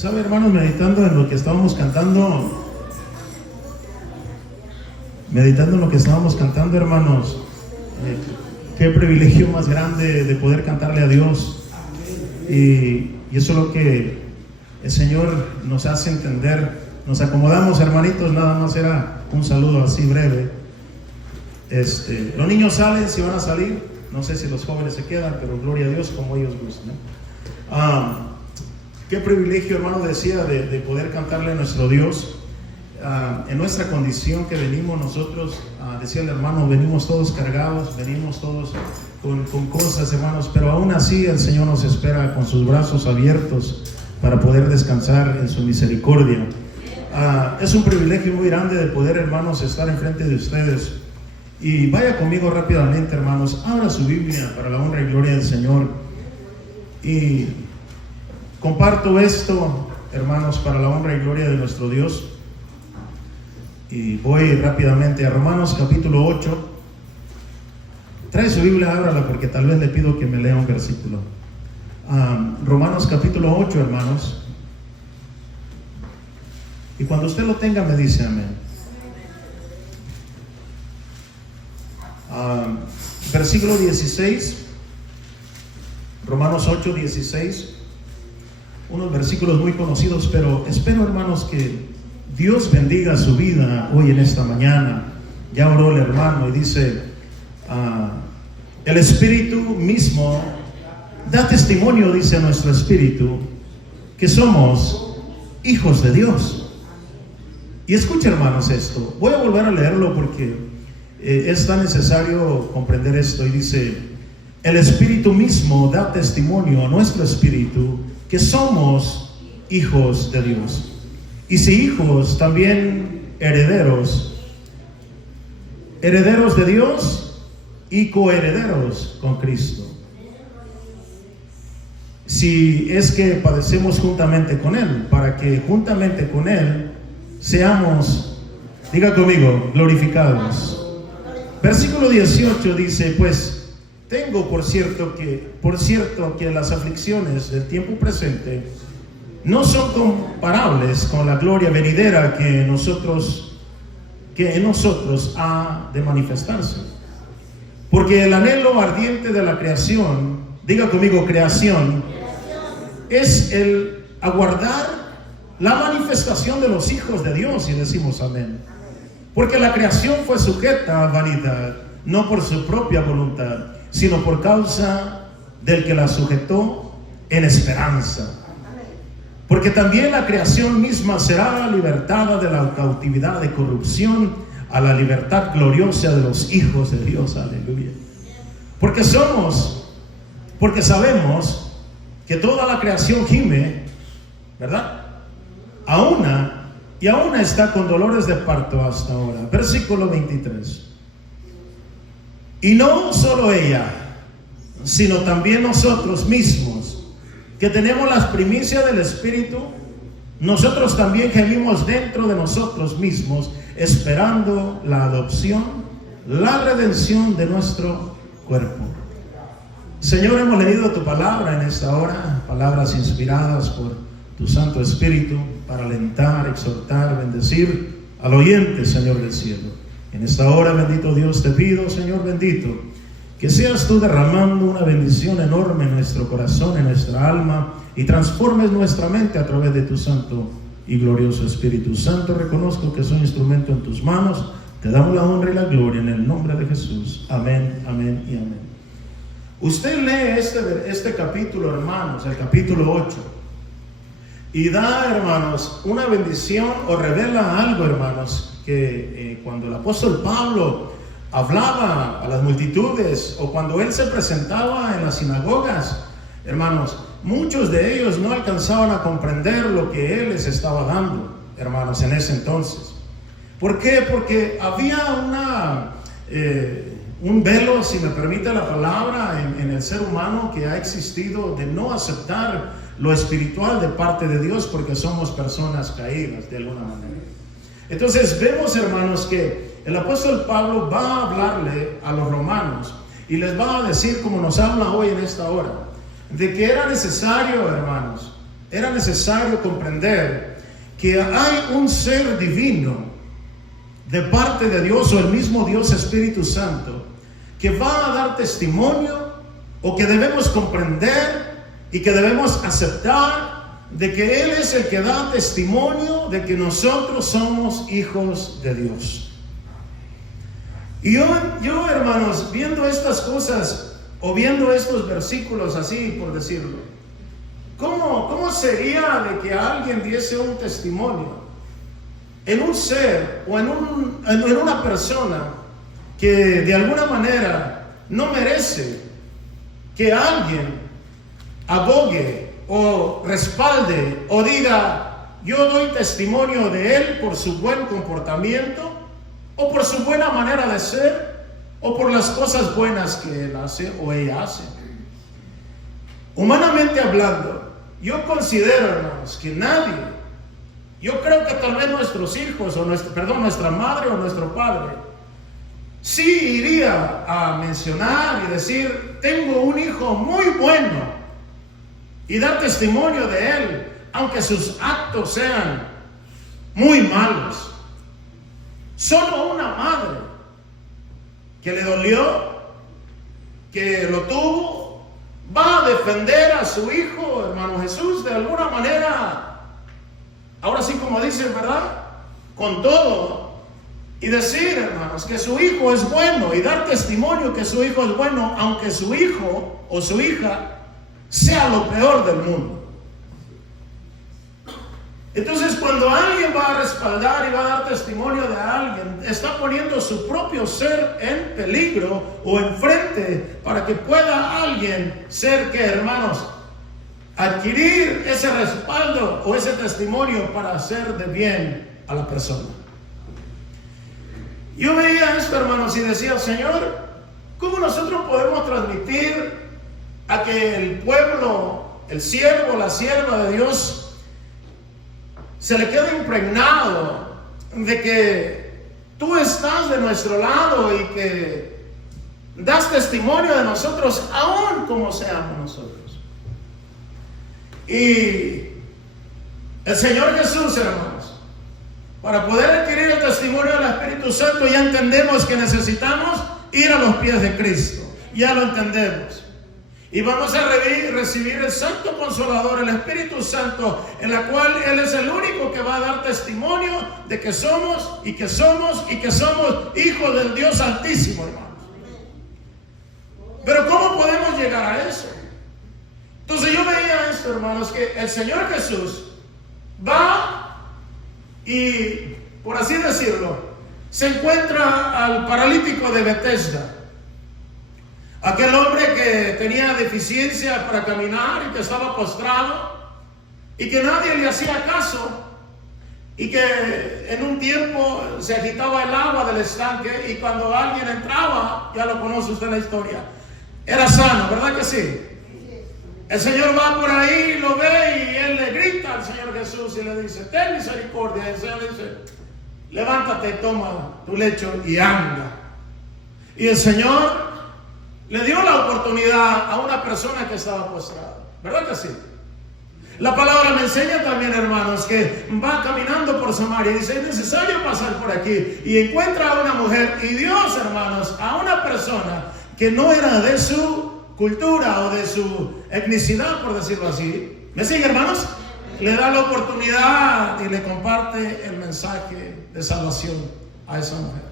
¿Sabe, hermanos? Meditando en lo que estábamos cantando, hermanos, qué privilegio más grande de poder cantarle a Dios. Y eso es lo que el Señor nos hace entender. Nos acomodamos, hermanitos, nada más era un saludo así breve. Los niños salen, si van a salir, no sé si los jóvenes se quedan, pero gloria a Dios como ellos gustan, ¿no? Qué privilegio, hermano, decía, de poder cantarle a nuestro Dios. En nuestra condición que venimos nosotros, decía el hermano, venimos todos cargados, venimos todos con cosas, hermanos, pero aún así el Señor nos espera con sus brazos abiertos para poder descansar en su misericordia. Es un privilegio muy grande de poder, hermanos, estar enfrente de ustedes. Y vaya conmigo rápidamente, hermanos, abra su Biblia para la honra y gloria del Señor. Y comparto esto, hermanos, para la honra y gloria de nuestro Dios. Y voy rápidamente a Romanos capítulo 8. Trae su Biblia, ábrala, porque tal vez le pido que me lea un versículo. Romanos capítulo 8, hermanos. Y cuando usted lo tenga me dice amén. Versículo 16. Romanos 8, 16. Unos versículos muy conocidos, pero espero, hermanos, que Dios bendiga su vida hoy en esta mañana. Ya oró el hermano y dice, el Espíritu mismo da testimonio, dice nuestro Espíritu, que somos hijos de Dios. Y escucha, hermanos, esto. Voy a volver a leerlo porque es tan necesario comprender esto. Y dice, el Espíritu mismo da testimonio a nuestro espíritu que somos hijos de Dios. Y si hijos, también herederos, herederos de Dios y coherederos con Cristo. Si es que padecemos juntamente con Él, para que juntamente con Él seamos, diga conmigo, glorificados. Versículo 18 dice, pues tengo por cierto que las aflicciones del tiempo presente no son comparables con la gloria venidera que en nosotros ha de manifestarse. Porque el anhelo ardiente de la creación, diga conmigo, creación, es el aguardar la manifestación de los hijos de Dios, y decimos amén. Porque la creación fue sujeta a vanidad, no por su propia voluntad, sino por causa del que la sujetó en esperanza. Porque también la creación misma será libertada de la cautividad de corrupción a la libertad gloriosa de los hijos de Dios. Aleluya. Porque sabemos que toda la creación gime, ¿verdad? Aún está con dolores de parto hasta ahora. Versículo 23. Y no solo ella, sino también nosotros mismos, que tenemos las primicias del Espíritu, nosotros también gemimos dentro de nosotros mismos, esperando la adopción, la redención de nuestro cuerpo. Señor, hemos leído tu palabra en esta hora, palabras inspiradas por tu Santo Espíritu para alentar, exhortar, bendecir al oyente, Señor del cielo. En esta hora, bendito Dios, te pido, Señor bendito, que seas tú derramando una bendición enorme en nuestro corazón, en nuestra alma, y transformes nuestra mente a través de tu Santo y glorioso Espíritu Santo. Reconozco que soy instrumento en tus manos. Te damos la honra y la gloria en el nombre de Jesús. Amén, amén y amén. Usted lee este capítulo, hermanos, el capítulo 8, y da, hermanos, una bendición o revela algo, hermanos, que cuando el apóstol Pablo hablaba a las multitudes o cuando él se presentaba en las sinagogas, hermanos, muchos de ellos no alcanzaban a comprender lo que él les estaba dando, hermanos, en ese entonces. ¿Por qué? Porque había un velo, si me permite la palabra, en el ser humano que ha existido de no aceptar lo espiritual de parte de Dios, porque somos personas caídas de alguna manera. Entonces vemos, hermanos, que el apóstol Pablo va a hablarle a los romanos y les va a decir, como nos habla hoy en esta hora, de que era necesario, hermanos, era necesario comprender que hay un ser divino de parte de Dios, o el mismo Dios Espíritu Santo, que va a dar testimonio, o que debemos comprender y que debemos aceptar de que Él es el que da testimonio de que nosotros somos hijos de Dios. Y yo, hermanos, viendo estas cosas, o viendo estos versículos así, por decirlo, ¿cómo sería de que alguien diese un testimonio en un ser o en una persona que de alguna manera no merece que alguien abogue o respalde o diga: yo doy testimonio de él por su buen comportamiento, o por su buena manera de ser, o por las cosas buenas que él hace o ella hace? Humanamente hablando, yo considero, hermanos, que nadie, yo creo que tal vez nuestros hijos, nuestra madre o nuestro padre, sí iría a mencionar y decir: tengo un hijo muy bueno, y dar testimonio de él, aunque sus actos sean muy malos. Solo una madre que le dolió, que lo tuvo, va a defender a su hijo, hermano Jesús, de alguna manera, ahora sí como dicen, ¿verdad?, con todo, y decir, hermanos, que su hijo es bueno, y dar testimonio que su hijo es bueno, aunque su hijo o su hija sea lo peor del mundo. Entonces, cuando alguien va a respaldar y va a dar testimonio de alguien, está poniendo su propio ser en peligro o enfrente para que pueda alguien ser, que, hermanos, adquirir ese respaldo o ese testimonio para hacer de bien a la persona. Yo veía esto, hermanos, y decía: Señor, ¿cómo nosotros podemos transmitir a que el pueblo, el siervo, la sierva de Dios, se le quede impregnado de que tú estás de nuestro lado y que das testimonio de nosotros, aún como seamos nosotros? Y el Señor Jesús, hermanos, para poder adquirir el testimonio del Espíritu Santo, ya entendemos que necesitamos ir a los pies de Cristo. Ya lo entendemos. Y vamos a recibir el Santo Consolador, el Espíritu Santo, en la cual Él es el único que va a dar testimonio de que somos y que somos y que somos hijos del Dios Altísimo, hermanos. Pero ¿cómo podemos llegar a eso? Entonces yo veía esto, hermanos, que el Señor Jesús va y, por así decirlo, se encuentra al paralítico de Betesda. Aquel hombre que tenía deficiencia para caminar y que estaba postrado y que nadie le hacía caso, y que en un tiempo se agitaba el agua del estanque, y cuando alguien entraba, ya lo conoce usted la historia, era sano, ¿verdad que sí? El Señor va por ahí, lo ve, y él le grita al Señor Jesús y le dice: ten misericordia. Y el Señor le dice: levántate, toma tu lecho y anda. Y el Señor le dio la oportunidad a una persona que estaba postrada, ¿verdad que sí? La palabra me enseña también, hermanos, que va caminando por Samaria y dice: es necesario pasar por aquí, y encuentra a una mujer, y Dios, hermanos, a una persona que no era de su cultura o de su etnicidad, por decirlo así. ¿Me sigue, hermanos? Le da la oportunidad y le comparte el mensaje de salvación a esa mujer.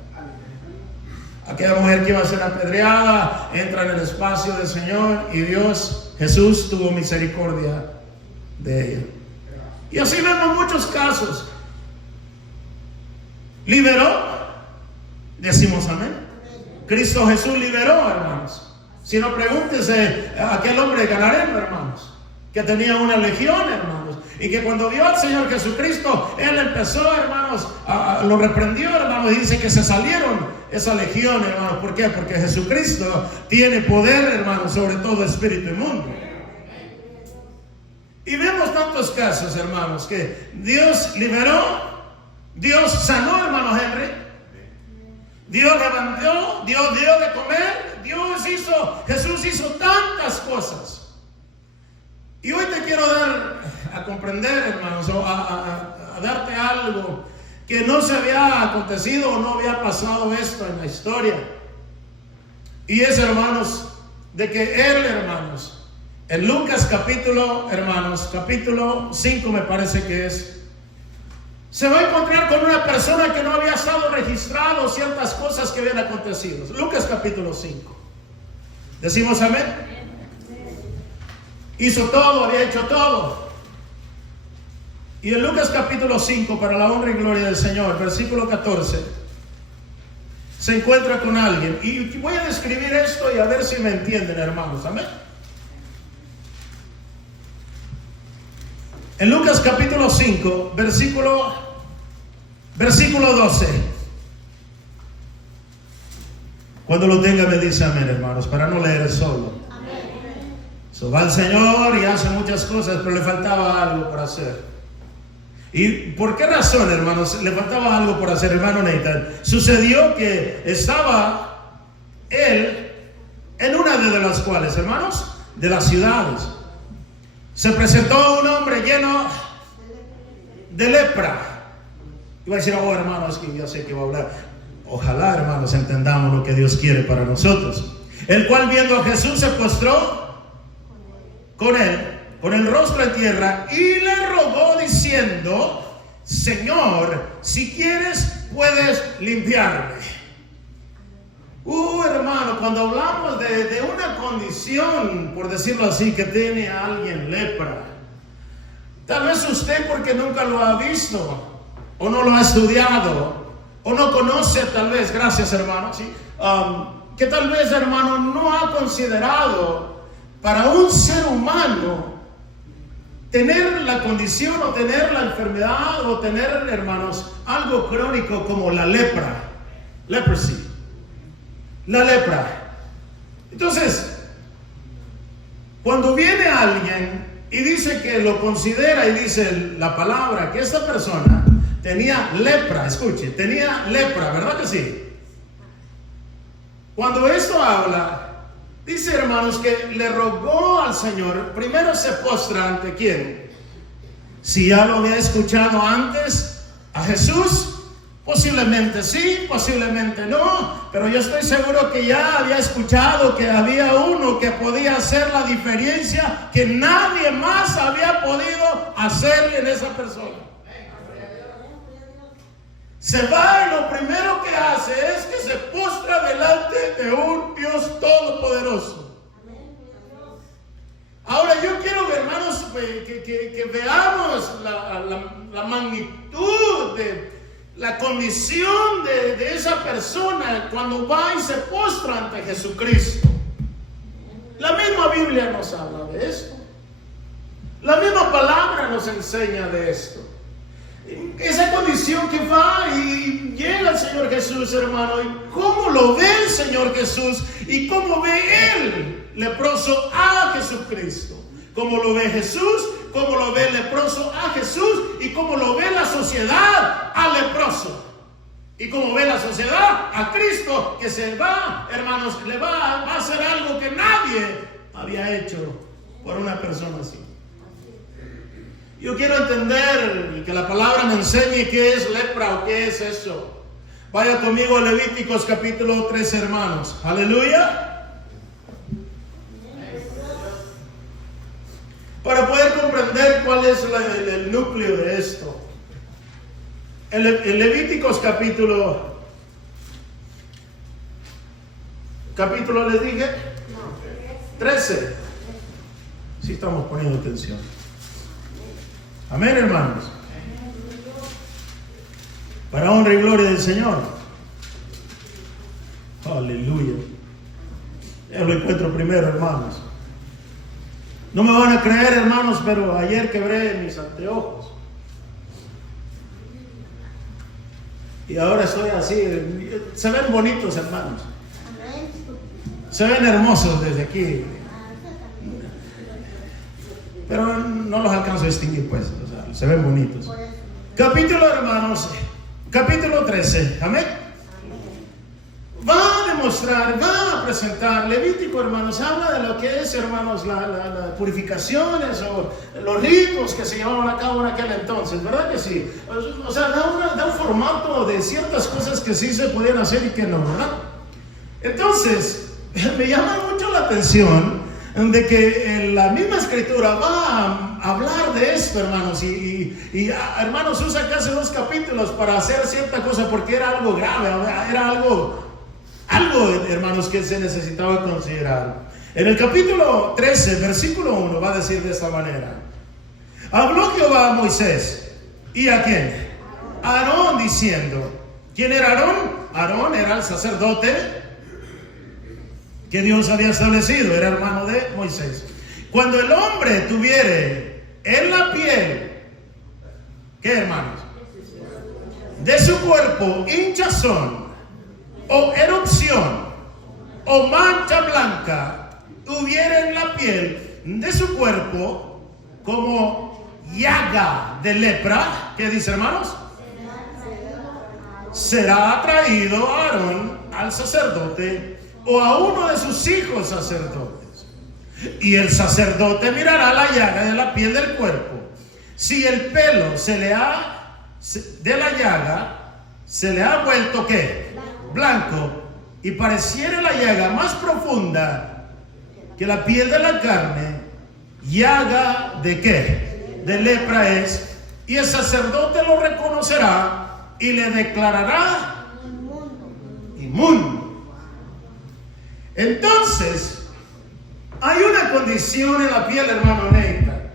Aquella mujer que iba a ser apedreada entra en el espacio del Señor, y Dios, Jesús, tuvo misericordia de ella. Y así vemos muchos casos. Liberó, decimos amén. Cristo Jesús liberó, hermanos. Si no, pregúntese a aquel hombre galareno, hermanos, que tenía una legión, hermanos, y que cuando vio al Señor Jesucristo, él empezó, hermanos, lo reprendió, hermanos, y dice que se salieron esa legión, hermanos. ¿Por qué? Porque Jesucristo tiene poder, hermanos, sobre todo espíritu inmundo. Y vemos tantos casos, hermanos, que Dios liberó, Dios sanó, hermano Henry, Dios levantó, Dios dio de comer, Jesús hizo tantas cosas. Y hoy te quiero dar a comprender, hermanos, o a darte algo que no se había acontecido o no había pasado esto en la historia. Y es, hermanos, de que él, hermanos, en Lucas capítulo 5 me parece que es, se va a encontrar con una persona que no había estado registrado ciertas cosas que habían acontecido. Lucas capítulo 5. ¿Decimos amén? Hizo todo, había hecho todo. Y en Lucas capítulo 5, para la honra y gloria del Señor, versículo 14, se encuentra con alguien. Y voy a describir esto y a ver si me entienden, hermanos. Amén. En Lucas capítulo 5, versículo 12. Cuando lo tenga me dice amén, hermanos, para no leer solo. So, va el Señor y hace muchas cosas, pero le faltaba algo por hacer. ¿Y por qué razón, hermanos? Le faltaba algo por hacer, hermano Nathan. Sucedió que estaba él en una de las cuales, hermanos, de las ciudades. Se presentó un hombre lleno de lepra. Iba a decir, oh, hermanos, que ya sé que va a hablar. Ojalá, hermanos, entendamos lo que Dios quiere para nosotros. El cual, viendo a Jesús, se postró con él, con el rostro en tierra, y le rogó diciendo: Señor, si quieres, puedes limpiarme. Hermano, cuando hablamos de una condición, por decirlo así, que tiene a alguien lepra, tal vez usted, porque nunca lo ha visto, o no lo ha estudiado, o no conoce, tal vez, gracias, hermano, ¿sí? Que tal vez, hermano, no ha considerado para un ser humano tener la condición o tener la enfermedad o tener, hermanos, algo crónico como la lepra, leprosy, la lepra. Entonces, cuando viene alguien y dice que lo considera y dice la palabra que esta persona tenía lepra, escuche, tenía lepra, ¿verdad que sí? Cuando esto habla, dice, hermanos, que le rogó al Señor. Primero se postra ante ¿quién? Si ya lo había escuchado antes a Jesús, posiblemente sí, posiblemente no, pero yo estoy seguro que ya había escuchado que había uno que podía hacer la diferencia que nadie más había podido hacer en esa persona. Se va y lo primero que hace es que se postra delante de un Dios todopoderoso. Ahora yo quiero, hermanos, que veamos la magnitud de la condición de esa persona cuando va y se postra ante Jesucristo. La misma Biblia nos habla de esto. La misma palabra nos enseña de esto. Esa condición que va y llega el Señor Jesús, hermano, y cómo lo ve el Señor Jesús y cómo ve el leproso a Jesucristo. Cómo lo ve Jesús, cómo lo ve el leproso a Jesús y cómo lo ve la sociedad al leproso. Y cómo ve la sociedad a Cristo, que se va, hermanos, le va a hacer algo que nadie había hecho por una persona así. Yo quiero entender y que la palabra me enseñe qué es lepra o qué es eso. Vaya conmigo a Levíticos capítulo 3, hermanos. Aleluya. Para poder comprender cuál es el núcleo de esto. En Levíticos capítulo les dije 13. Sí estamos poniendo atención. Amén, hermanos. Para honra y gloria del Señor. Aleluya. Yo lo encuentro primero, hermanos. No me van a creer, hermanos, pero ayer quebré mis anteojos. Y ahora estoy así. Se ven bonitos, hermanos. Se ven hermosos desde aquí. Pero no los alcanzo a distinguir, pues. O sea, se ven bonitos. Capítulo, hermanos. Capítulo 13. Amén. Va de mostrar, va a presentar. Levítico, hermanos, habla de lo que es, hermanos, las purificaciones o los ritos que se llevaban a cabo en aquel entonces, ¿verdad que sí? O sea, da un formato de ciertas cosas que sí se podían hacer y que no, ¿verdad? Entonces, me llama mucho la atención de que la misma escritura va a hablar de esto, hermanos, y hermanos, usa casi 2 capítulos para hacer cierta cosa porque era algo grave, era algo, hermanos, que se necesitaba considerar. En el capítulo 13, versículo 1, va a decir de esta manera: habló Jehová a Moisés, ¿y a quién? A Aarón, diciendo. ¿Quién era Aarón? Aarón era el sacerdote que Dios había establecido, era hermano de Moisés. Cuando el hombre tuviere en la piel, ¿qué, hermanos? De su cuerpo hinchazón o erupción o mancha blanca, tuviera en la piel de su cuerpo como llaga de lepra, ¿qué dice, hermanos? Será traído Aarón al sacerdote o a uno de sus hijos sacerdotes, y el sacerdote mirará la llaga de la piel del cuerpo. Si el pelo de la llaga se le ha vuelto, ¿qué? Blanco, y pareciera la llaga más profunda que la piel de la carne, llaga de ¿qué? De lepra es, y el sacerdote lo reconocerá y le declarará inmundo. Entonces, hay una condición en la piel, hermano Neita,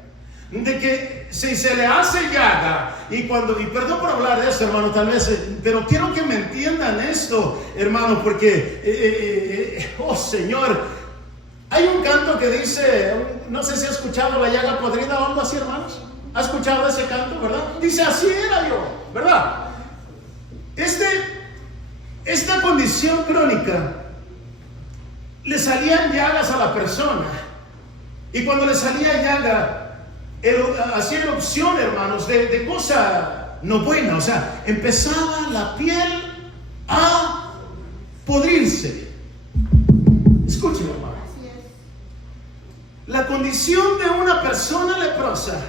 de que si se le hace llaga, y perdón por hablar de esto, hermano, tal vez, pero quiero que me entiendan esto, hermano, porque, oh Señor, hay un canto que dice, no sé si ha escuchado La llaga podrida o algo así, hermanos. ¿Ha escuchado ese canto, verdad? Dice, así era yo, ¿verdad? Esta condición crónica, le salían llagas a la persona, y cuando le salía llaga, hacía erupción, hermanos, de cosa no buena. O sea, empezaba la piel a podrirse. Escuchen, hermano, la condición de una persona leprosa,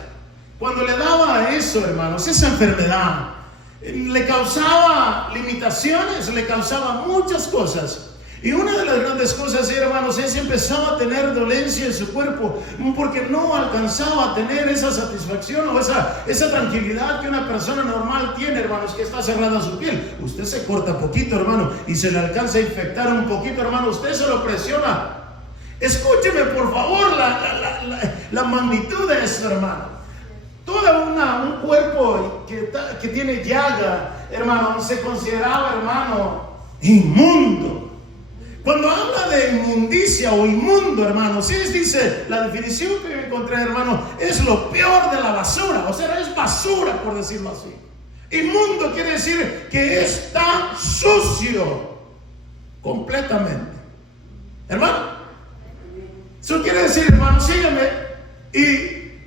cuando le daba eso, hermanos, esa enfermedad, le causaba limitaciones, le causaba muchas cosas. Y una de las grandes cosas, hermanos, es que empezaba a tener dolencia en su cuerpo, porque no alcanzaba a tener esa satisfacción o esa tranquilidad que una persona normal tiene, hermanos, que está cerrada su piel. Usted se corta poquito, hermano, y se le alcanza a infectar un poquito, hermano, usted se lo presiona. Escúcheme, por favor, la magnitud de esto, hermano. Todo un cuerpo que tiene llaga, hermano, se consideraba, hermano, inmundo. Cuando habla de inmundicia o inmundo, hermano, sí dice, la definición que yo encontré, hermano, es lo peor de la basura. O sea, es basura, por decirlo así. Inmundo quiere decir que está sucio completamente. Hermano, eso quiere decir, hermano, sígueme. Y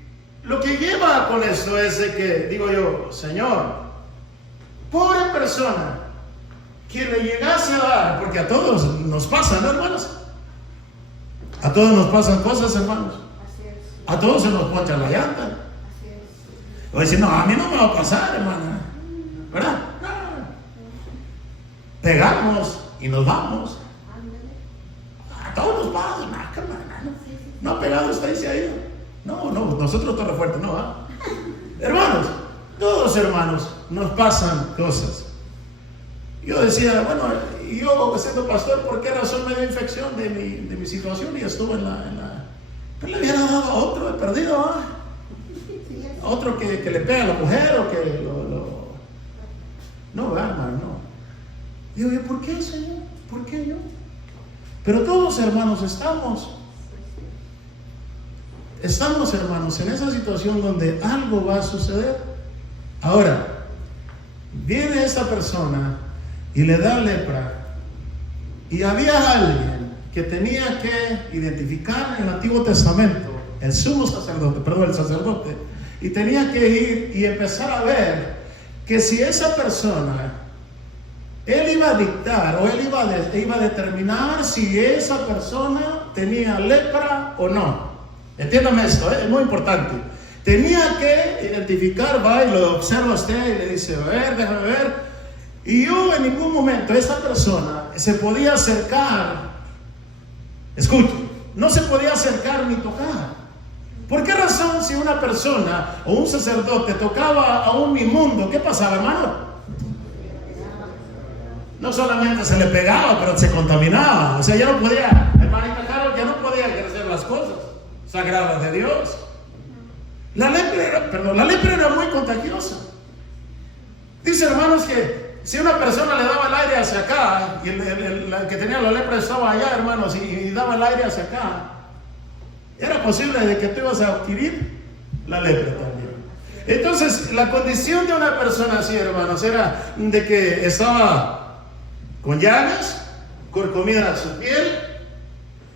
lo que lleva con esto es de que, digo yo, Señor, pobre persona que le llegase a dar, porque a todos nos pasan, ¿no, hermanos? A todos nos pasan cosas, hermanos. A todos se nos poncha la llanta. O decir, no, a mí no me va a pasar, hermana, ¿verdad? No. Pegamos y nos vamos. A todos nos pasa, no, pegado está y se ha ido. No, nosotros Torre Fuerte, no, ¿ah? Hermanos, todos, hermanos, nos pasan cosas. Yo decía, bueno, yo siendo pastor, ¿por qué razón me dio infección de mi situación? Y estuve en la... Pero le había dado a otro, he perdido, ¿ah? A otro que le pega a la mujer o que lo... No, hermano, no. Digo, ¿y por qué, Señor? ¿Por qué yo? Pero todos, hermanos, estamos, hermanos, en esa situación donde algo va a suceder. Ahora, viene esta persona y le da lepra, y había alguien que tenía que identificar en el Antiguo Testamento, el sacerdote, y tenía que ir y empezar a ver que si esa persona Él iba a dictar o él iba a determinar si esa persona tenía lepra o no. Entiéndame esto, es muy importante. Tenía que identificar, va y lo observa usted y le dice, a ver, déjame ver. Y yo en ningún momento, esa persona se podía acercar, escuche, no se podía acercar ni tocar. ¿Por qué razón si una persona o un sacerdote tocaba a un inmundo, qué pasaba, hermano? No solamente se le pegaba, pero se contaminaba. O sea, ya no podía, hermanita Carol, ya no podía ejercer las cosas sagradas de Dios. La lepra era muy contagiosa. Dice, hermanos, que si una persona le daba el aire hacia acá, y el que tenía la lepra estaba allá, hermanos, y daba el aire hacia acá, era posible de que tú ibas a adquirir la lepra también. Entonces, la condición de una persona así, hermanos, era de que estaba con llagas, con comida a su piel,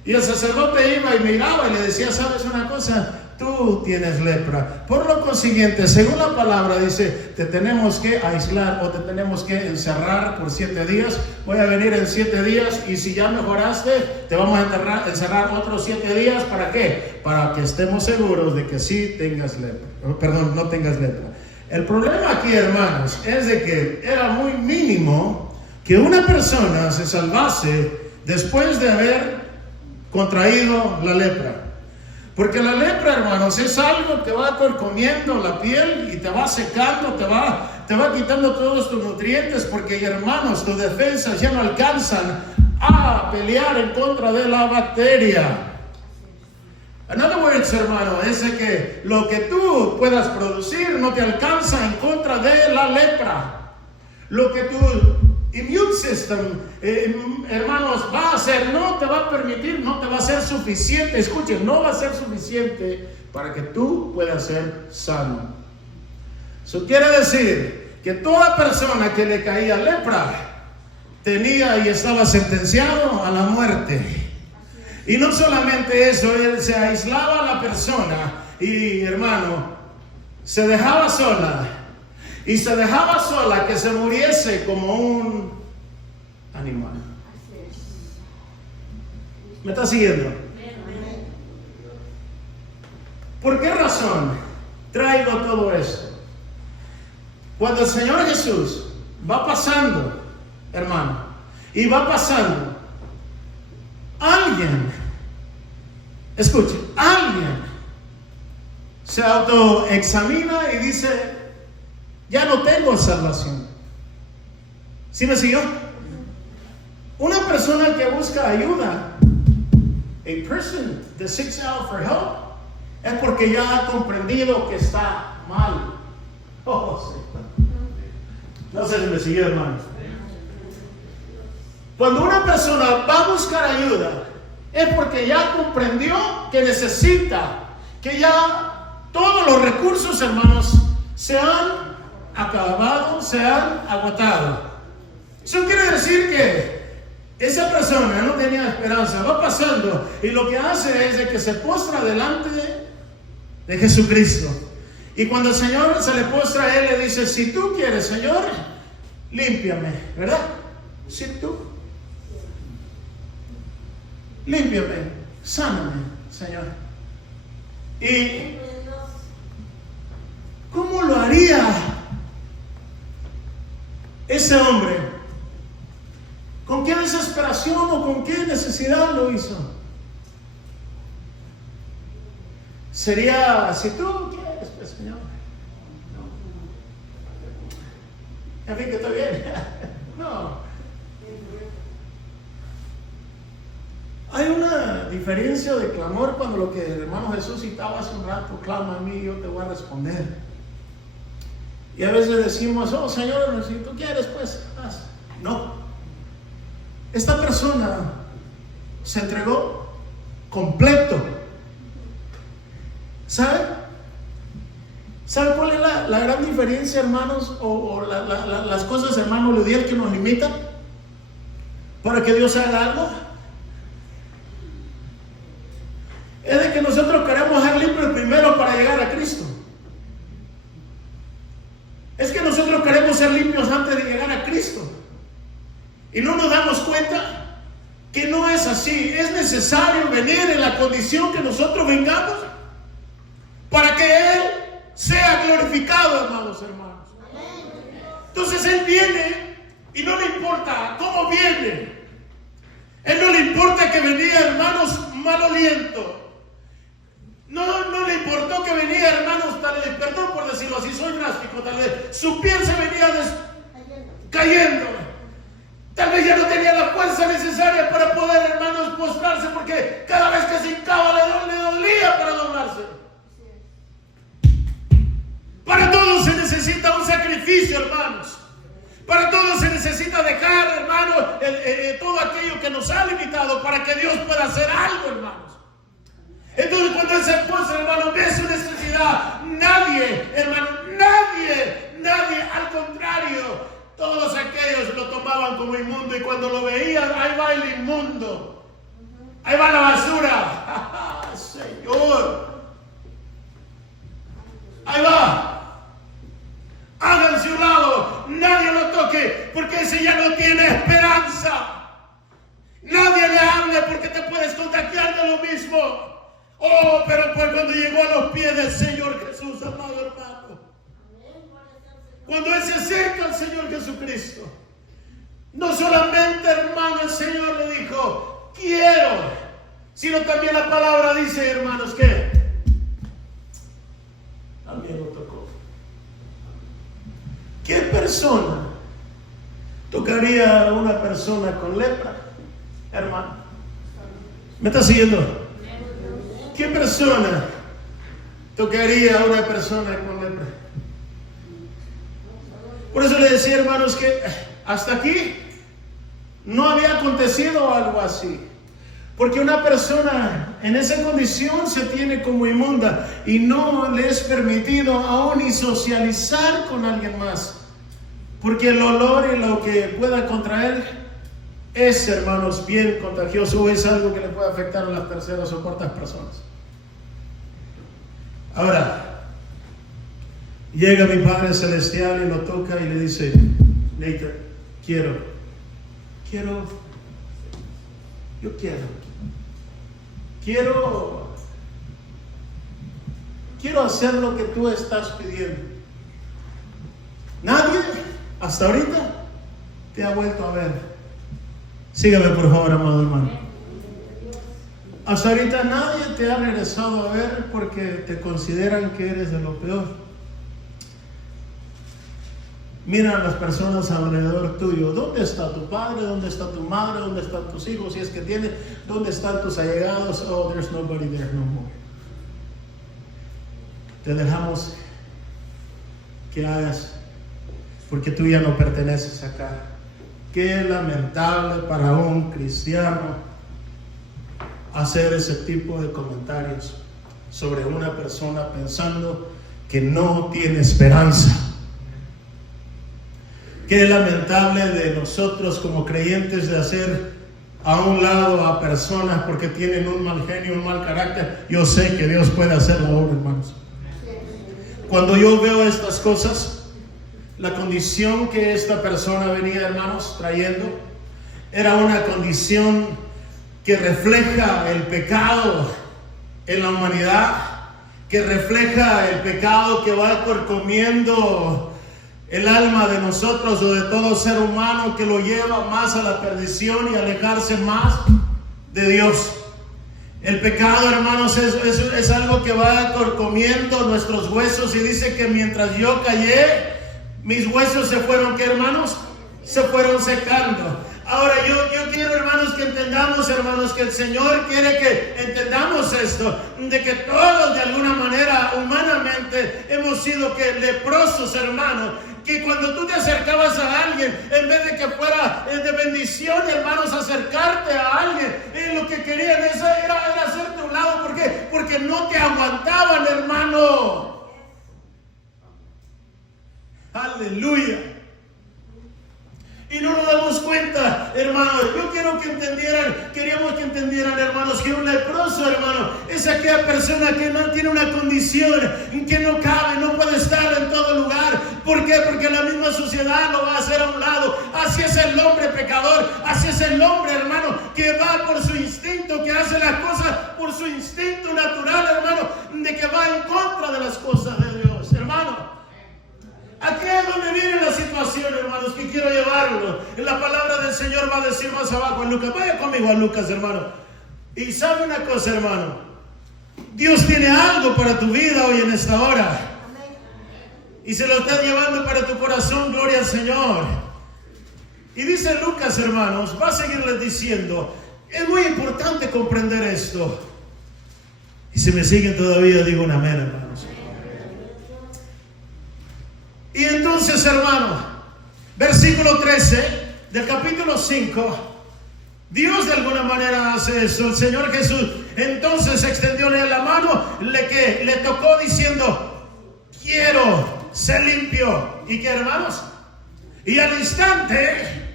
y el sacerdote iba y miraba y le decía, ¿sabes una cosa? Tú tienes lepra. Por lo consiguiente, según la palabra dice, te tenemos que aislar o te tenemos que encerrar por 7 días. Voy a venir en 7 días y si ya mejoraste, te vamos a encerrar otros 7 días. ¿Para qué? Para que estemos seguros de que sí tengas lepra. Perdón, no tengas lepra. El problema aquí, hermanos, es de que era muy mínimo que una persona se salvase después de haber contraído la lepra. Porque la lepra, hermanos, es algo que va comiendo la piel y te va secando, te va quitando todos tus nutrientes, porque, hermanos, tus defensas ya no alcanzan a pelear en contra de la bacteria. En other words, hermano, es de que lo que tú puedas producir no te alcanza en contra de la lepra. Lo que tu immune system, hermanos, va a hacer, no te va a permitir, no te va a ser suficiente. Escuchen, no va a ser suficiente para que tú puedas ser sano. Eso quiere decir que toda persona que le caía lepra tenía y estaba sentenciado a la muerte. Y no solamente eso, él se aislaba a la persona y, hermano, se dejaba sola. Y se dejaba sola que se muriese como un animal. ¿Me está siguiendo? ¿Por qué razón traigo todo esto? Cuando el Señor Jesús va pasando, hermano, y va pasando, alguien, escuche, alguien se autoexamina y dice, ya no tengo salvación. ¿Sí me siguió? Una persona que busca ayuda, a person that seeks out for help, es porque ya ha comprendido que está mal. Oh, sí. No sé si me siguió, hermano. Cuando una persona va a buscar ayuda, es porque ya comprendió que necesita, que ya todos los recursos, hermanos, se han acabado, se han agotado. Eso quiere decir que esa persona no tenía esperanza, va pasando y lo que hace es de que se postra delante de Jesucristo. Y cuando el Señor se le postra a él, le dice, si tú quieres, Señor, límpiame, ¿verdad? Si tú, límpiame, sáname, Señor. ¿Y cómo lo haría ese hombre? ¿Con qué desesperación o con qué necesidad lo hizo? Sería, si tú quieres, pues, Señor. En fin, que estoy bien. No. Hay una diferencia de clamor cuando lo que el hermano Jesús citaba hace un rato, clama a mí y yo te voy a responder. Y a veces decimos, oh Señor, si tú quieres, pues haz. No. Esta persona se entregó completo. ¿Sabe? ¿Sabe cuál es la gran diferencia, hermanos? O las cosas, hermano Ludiel, que nos limitan para que Dios haga algo. Es de que nosotros queremos ser limpios primero para llegar a Cristo. Es que nosotros queremos ser limpios antes de llegar a Cristo. Y no nos damos cuenta que no es así. Es necesario venir en la condición que nosotros vengamos para que Él sea glorificado, amados hermanos. Entonces Él viene y no le importa cómo viene. Él no le importa que venía, hermanos, maloliento. No le importó que venía, hermanos, tal vez, perdón por decirlo así, soy drástico, tal vez su piel se venía cayendo. Tal vez ya no tenía la fuerza necesaria para poder, hermanos, postrarse, porque cada vez que se hincaba le dolía para doblarse. Para todo se necesita un sacrificio, hermanos. Para todo se necesita dejar, hermanos, todo aquello que nos ha limitado para que Dios pueda hacer algo, hermanos. Entonces, cuando Él se puso, hermano, ve su necesidad. Nadie, hermano, nadie, al contrario, todos aquellos lo tomaban como inmundo, y cuando lo veían, ahí va el inmundo, ahí va la basura. Señor, ahí va. Háganse a un lado, nadie lo toque, porque ese ya no tiene esperanza. Nadie le hable porque te puedes contagiar de lo mismo. Oh, pero pues cuando llegó a los pies del Señor Jesús, amado hermano, cuando Él se acerca al Señor Jesucristo, no solamente, hermano, el Señor le dijo, quiero, sino también la palabra dice, hermanos, que también lo tocó. ¿Qué persona tocaría a una persona con lepra, hermano? ¿Me está siguiendo? ¿Qué persona tocaría a una persona con lepra? Por eso le decía, hermanos, que hasta aquí no había acontecido algo así. Porque una persona en esa condición se tiene como inmunda y no le es permitido aún ni socializar con alguien más. Porque el olor y lo que pueda contraer es, hermanos, bien contagioso, o es algo que le puede afectar a las terceras o cuartas personas. Ahora, llega mi Padre Celestial y lo toca y le dice, Nathan, quiero hacer lo que tú estás pidiendo. Nadie hasta ahorita te ha vuelto a ver. Sígame por favor, amado hermano. Hasta ahorita nadie te ha regresado a ver porque te consideran que eres de lo peor. Mira a las personas alrededor tuyo. ¿Dónde está tu padre? ¿Dónde está tu madre? ¿Dónde están tus hijos? Si es que tienes. ¿Dónde están tus allegados? Oh, there's nobody there no more. Te dejamos que hagas porque tú ya no perteneces acá. Qué lamentable para un cristiano hacer ese tipo de comentarios sobre una persona pensando que no tiene esperanza. Qué lamentable de nosotros como creyentes de hacer a un lado a personas porque tienen un mal genio, un mal carácter. Yo sé que Dios puede hacerlo ahora, hermanos. Cuando yo veo estas cosas, la condición que esta persona venía, hermanos, trayendo, era una condición que refleja el pecado en la humanidad, que refleja el pecado que va comiendo el alma de nosotros o de todo ser humano, que lo lleva más a la perdición y alejarse más de Dios. El pecado, hermanos, es algo que va comiendo nuestros huesos, y dice que mientras yo callé, mis huesos se fueron, ¿qué, hermanos? Se fueron secando. Ahora yo quiero, hermanos, que entendamos, hermanos, que el Señor quiere que entendamos esto, de que todos de alguna manera humanamente hemos sido que leprosos, hermanos, que cuando tú te acercabas a alguien, en vez de que fuera de bendición, hermanos, acercarte a alguien, lo que querían era hacerte a un lado. ¿Por qué? Porque no te aguantaban, hermano. Aleluya. Y no nos damos cuenta, hermanos. Yo queríamos que entendieran, hermanos, que un leproso, hermano, es aquella persona que no tiene una condición, que no cabe, no puede estar en todo lugar. ¿Por qué? Porque la misma sociedad lo va a hacer a un lado. Así es el hombre pecador, así es el hombre, hermano, que va por su instinto, que hace las cosas por su instinto natural, hermano, de que va en contra de las cosas de Dios, hermano. Aquí es donde viene la situación, hermanos, que quiero llevarlo. En la palabra del Señor va a decir más abajo en Lucas. Vaya conmigo a Lucas, hermano. Y sabe una cosa, hermano. Dios tiene algo para tu vida hoy en esta hora. Y se lo está llevando para tu corazón, gloria al Señor. Y dice Lucas, hermanos, va a seguirles diciendo, es muy importante comprender esto. Y si me siguen todavía, digo un amén, hermanos. Y entonces, hermano, versículo 13 del capítulo 5, Dios de alguna manera hace eso. El Señor Jesús entonces extendióle la mano, le tocó diciendo, quiero ser limpio. ¿Y qué, hermanos? Y al instante,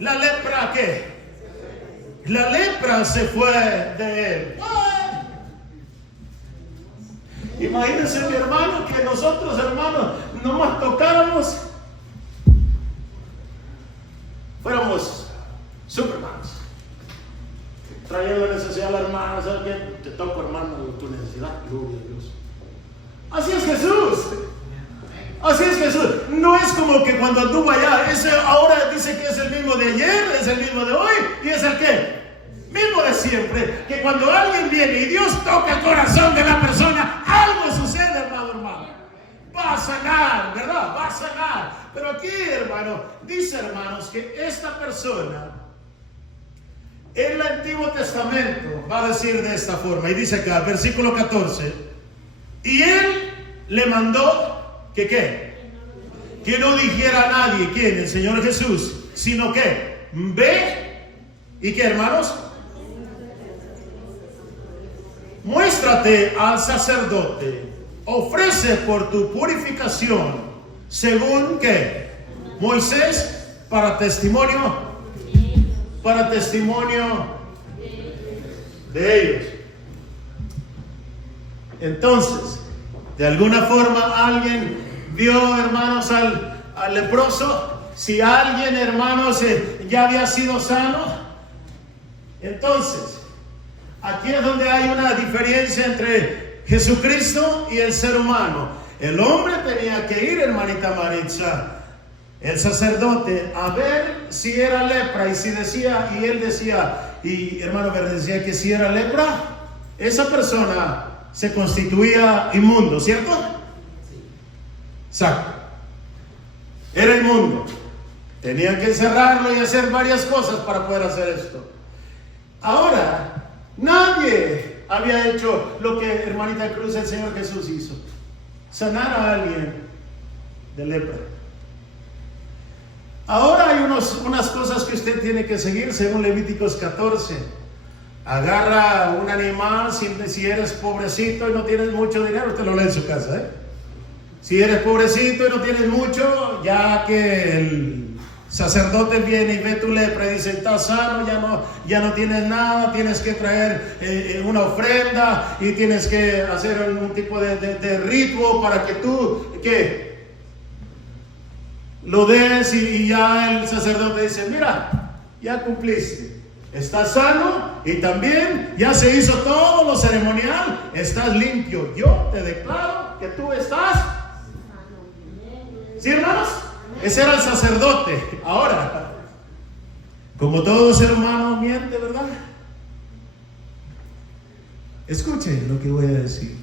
la lepra, ¿qué? La lepra se fue de él. Imagínense, mi hermano, que nosotros, hermanos, nomás tocáramos, fuéramos Supermans, trayendo necesidad a la hermana. ¿Sabes qué? Te toco, hermano, tu necesidad. Gloria a Dios. Así es Jesús. Así es Jesús. No es como que cuando anduvo allá, ese ahora dice que es el mismo de ayer, es el mismo de hoy y es el que mismo de siempre. Que cuando alguien viene y Dios toca el corazón de la persona, algo sucede, hermano. Va a sanar, ¿verdad? Va a sanar. Pero aquí, hermano, dice, hermanos, que esta persona en el Antiguo Testamento va a decir de esta forma. Y dice acá, versículo 14. Y él le mandó que ¿qué? Que no dijera a nadie, ¿quién? El Señor Jesús, sino que ve y ¿qué, hermanos? Muéstrate al sacerdote, ofrece por tu purificación, según que Moisés, para testimonio de ellos. Entonces, de alguna forma alguien vio, hermanos, al leproso. Si alguien, hermanos, ya había sido sano, entonces aquí es donde hay una diferencia entre Jesucristo y el ser humano. El hombre tenía que ir, hermanita Maritza, el sacerdote, a ver si era lepra. Y si decía, y él decía, y hermano Verde decía que si era lepra, esa persona se constituía inmundo, ¿cierto? Exacto. Era inmundo. Tenían que encerrarlo y hacer varias cosas para poder hacer esto. Ahora, nadie había hecho lo que, hermanita Cruz, el Señor Jesús hizo: sanar a alguien de lepra. Ahora hay unas cosas que usted tiene que seguir según Levíticos 14. Agarra un animal, si eres pobrecito y no tienes mucho dinero, usted lo lee en su casa, Si eres pobrecito y no tienes mucho, ya que el sacerdote viene y ve tu lepra y dice, estás sano, ya no tienes nada, tienes que traer una ofrenda y tienes que hacer un tipo de ritual para que tú, ¿qué? Lo des y ya el sacerdote dice, mira, ya cumpliste. Estás sano y también ya se hizo todo lo ceremonial, estás limpio. Yo te declaro que tú estás sano. ¿Sí, hermanos? Ese era el sacerdote. Ahora, como todo ser humano miente, ¿verdad? Escuchen lo que voy a decir.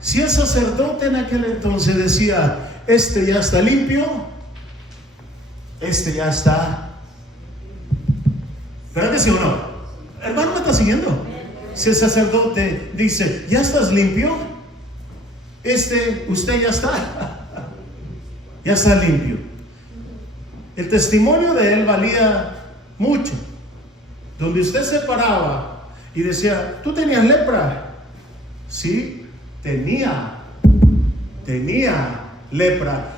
Si el sacerdote en aquel entonces decía, este ya está limpio, este ya está, ¿verdad que sí o no? Hermano, ¿me está siguiendo? Si el sacerdote dice, ¿ya estás limpio? Usted ya está. Ya está limpio. El testimonio de él valía mucho. Donde usted se paraba y decía, ¿tú tenías lepra? Sí, tenía lepra.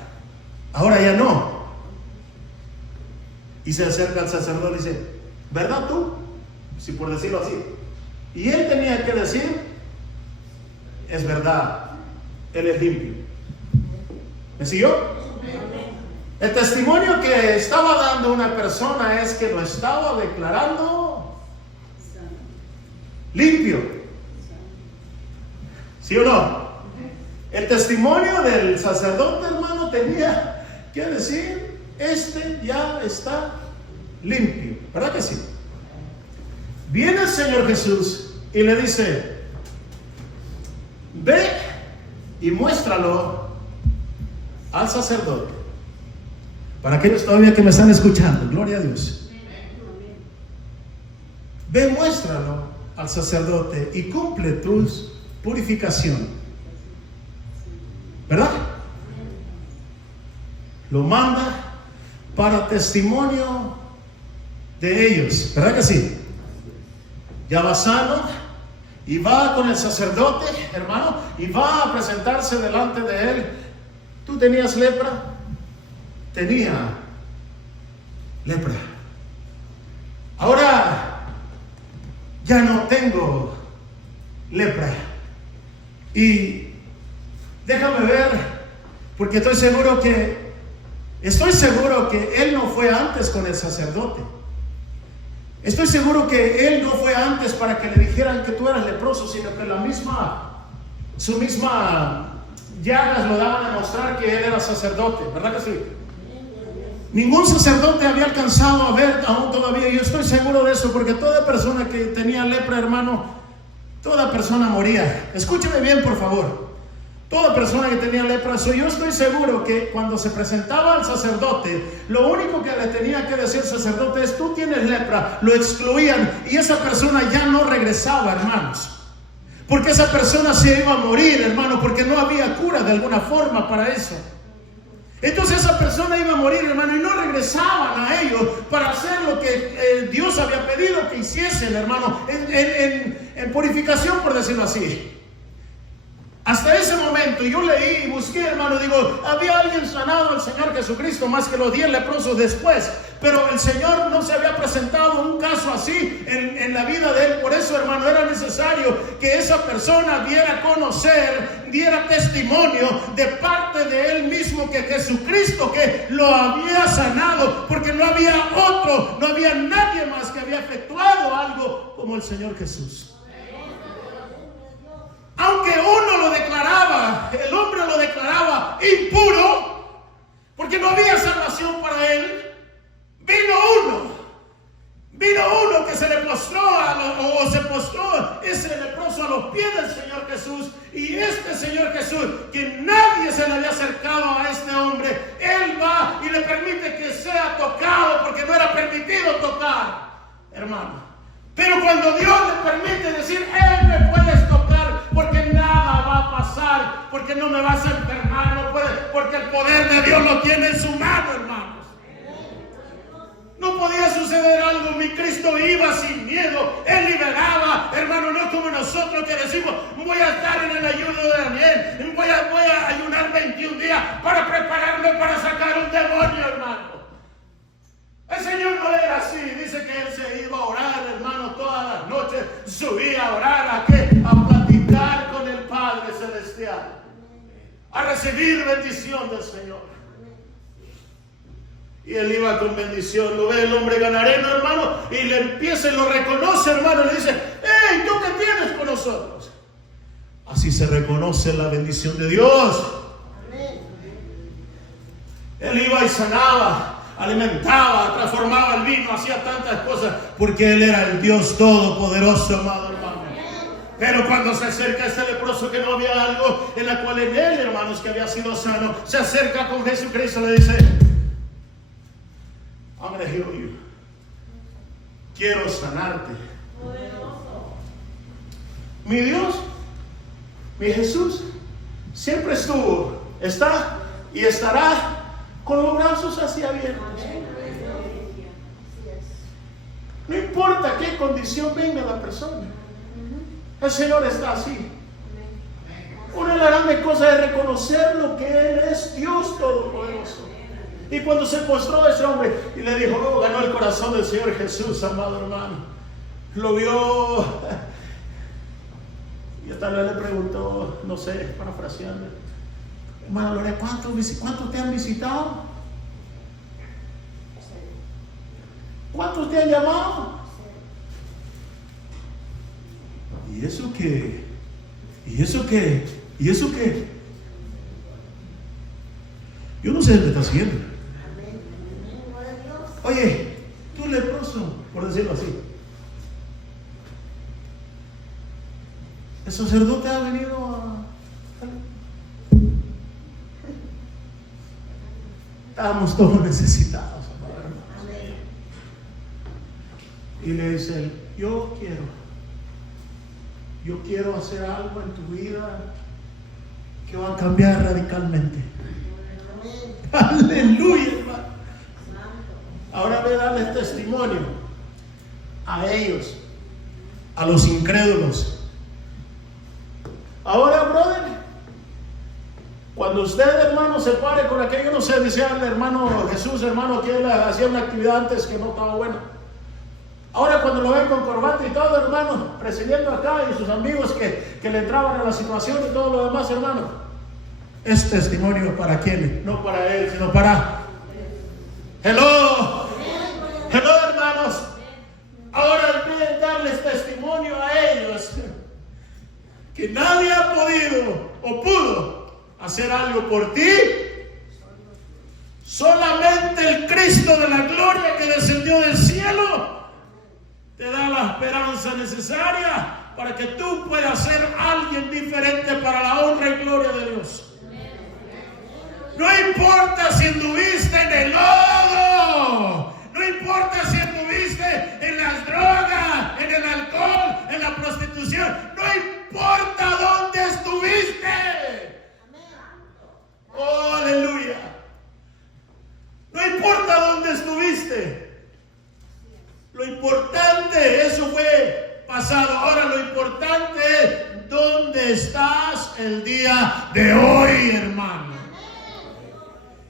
Ahora ya no. Y se acerca al sacerdote y dice, ¿verdad tú? Si por decirlo así. Y él tenía que decir, es verdad, él es limpio. ¿Me siguió? El testimonio que estaba dando una persona es que lo estaba declarando limpio. ¿Sí o no? El testimonio del sacerdote, hermano, tenía que decir: este ya está limpio. ¿Verdad que sí? Viene el Señor Jesús y le dice: ve y muéstralo al sacerdote. Para aquellos todavía que me están escuchando, gloria a Dios. Ve, muéstralo al sacerdote y cumple tu purificación. ¿Verdad? Lo manda para testimonio de ellos. ¿Verdad que sí? Ya va sano y va con el sacerdote, hermano, y va a presentarse delante de él. ¿Tú tenías lepra? Tenía lepra. Ahora ya no tengo lepra. Y déjame ver, porque estoy seguro que él no fue antes con el sacerdote. Estoy seguro que él no fue antes para que le dijeran que tú eras leproso, sino que su misma llagas lo daban a mostrar que él era sacerdote. ¿Verdad que sí? Ningún sacerdote había alcanzado a ver aún todavía. Yo estoy seguro de eso, porque toda persona que tenía lepra, hermano, toda persona moría. Escúcheme bien, por favor. Toda persona que tenía lepra, yo estoy seguro que cuando se presentaba al sacerdote, lo único que le tenía que decir el sacerdote es: tú tienes lepra. Lo excluían y esa persona ya no regresaba, hermanos, porque esa persona se iba a morir, hermano, porque no había cura de alguna forma para eso. Entonces esa persona iba a morir, hermano, y no regresaban a ellos para hacer lo que Dios había pedido que hiciesen, hermano, en purificación, por decirlo así. Hasta ese momento yo leí y busqué, hermano, digo, había alguien sanado al Señor Jesucristo más que los 10 leprosos después, pero el Señor no se había presentado un caso así en la vida de él. Por eso, hermano, era necesario que esa persona diera a conocer, diera testimonio de parte de él mismo que Jesucristo que lo había sanado, porque no había otro, no había nadie más que había efectuado algo como el Señor Jesús. Aunque uno lo declaraba, el hombre lo declaraba impuro, porque no había salvación para él, vino uno que se le postró se postró ese leproso a los pies del Señor Jesús. Y este Señor Jesús, que nadie se le había acercado a este hombre, él va y le permite que sea tocado, porque no era permitido tocar, hermano. Pero cuando Dios le permite decir: él me puedes tocar, porque nada va a pasar, porque no me vas a enfermar, no puede, porque el poder de Dios lo tiene en su mano, hermanos. No podía suceder algo. Mi Cristo iba sin miedo, él liberaba, hermano, no como nosotros que decimos: voy a estar en el ayuno de Daniel, voy a ayunar 21 días para prepararme para sacar un demonio, hermano. El Señor no era así. Dice que él se iba a orar, hermano, todas las noches subía a orar. ¿A qué? A platicar con el Padre Celestial, a recibir bendición del Señor. Y él iba con bendición. Lo ve el hombre ganareno, hermano, y le empieza y lo reconoce, hermano, y le dice: ¡hey, tú qué tienes con nosotros! Así se reconoce la bendición de Dios. Él iba y sanaba, alimentaba, transformaba el vino, hacía tantas cosas, porque él era el Dios todopoderoso, amado hermano. Pero cuando se acerca a este leproso, que no había algo en la cual en él, hermanos, que había sido sano, se acerca con Jesucristo, le dice: I'm going to heal you. Quiero sanarte. Mi Dios, mi Jesús, siempre estuvo, está y estará con los brazos así abiertos. No importa qué condición venga la persona, el Señor está así. Una de las grandes cosas es reconocer lo que Él es, Dios Todopoderoso. Y cuando se postró ese hombre y le dijo: oh, ganó el corazón del Señor Jesús, amado hermano. Lo vio y tal vez le preguntó, no sé, parafraseando: Hermano Lore, ¿cuántos te han visitado? ¿Cuántos te han llamado? ¿Y eso qué? ¿Y eso qué? ¿Y eso qué? Yo no sé dónde estás viendo. Oye, tú leproso, por decirlo así. El sacerdote ha venido a... Estamos todos necesitados, hermano. Y le dice él, yo quiero hacer algo en tu vida que va a cambiar radicalmente. Aleluya, hermano. Ahora voy a darles testimonio a ellos, a los incrédulos. Ahora, brother, cuando usted, hermano, se pare con aquello, no sé, dice al hermano Jesús, hermano, que él hacía una actividad antes que no estaba buena. Ahora cuando lo ven con corbata y todo, hermano, presidiendo acá, y sus amigos que le entraban a la situación y todo lo demás, hermano, es testimonio para quién, no para él, sino para... Hello, hermanos. Ahora voy a darles testimonio a ellos que nadie ha podido o pudo hacer algo por ti. Solamente el Cristo de la gloria que descendió del cielo te da la esperanza necesaria para que tú puedas ser alguien diferente para la honra y gloria de Dios. No importa si anduviste en el lodo, no importa si anduviste en las drogas, en el alcohol, en la prostitución, no importa dónde estuviste. Oh, aleluya. No importa dónde estuviste. Lo importante, eso fue pasado. Ahora lo importante es dónde estás el día de hoy, hermano.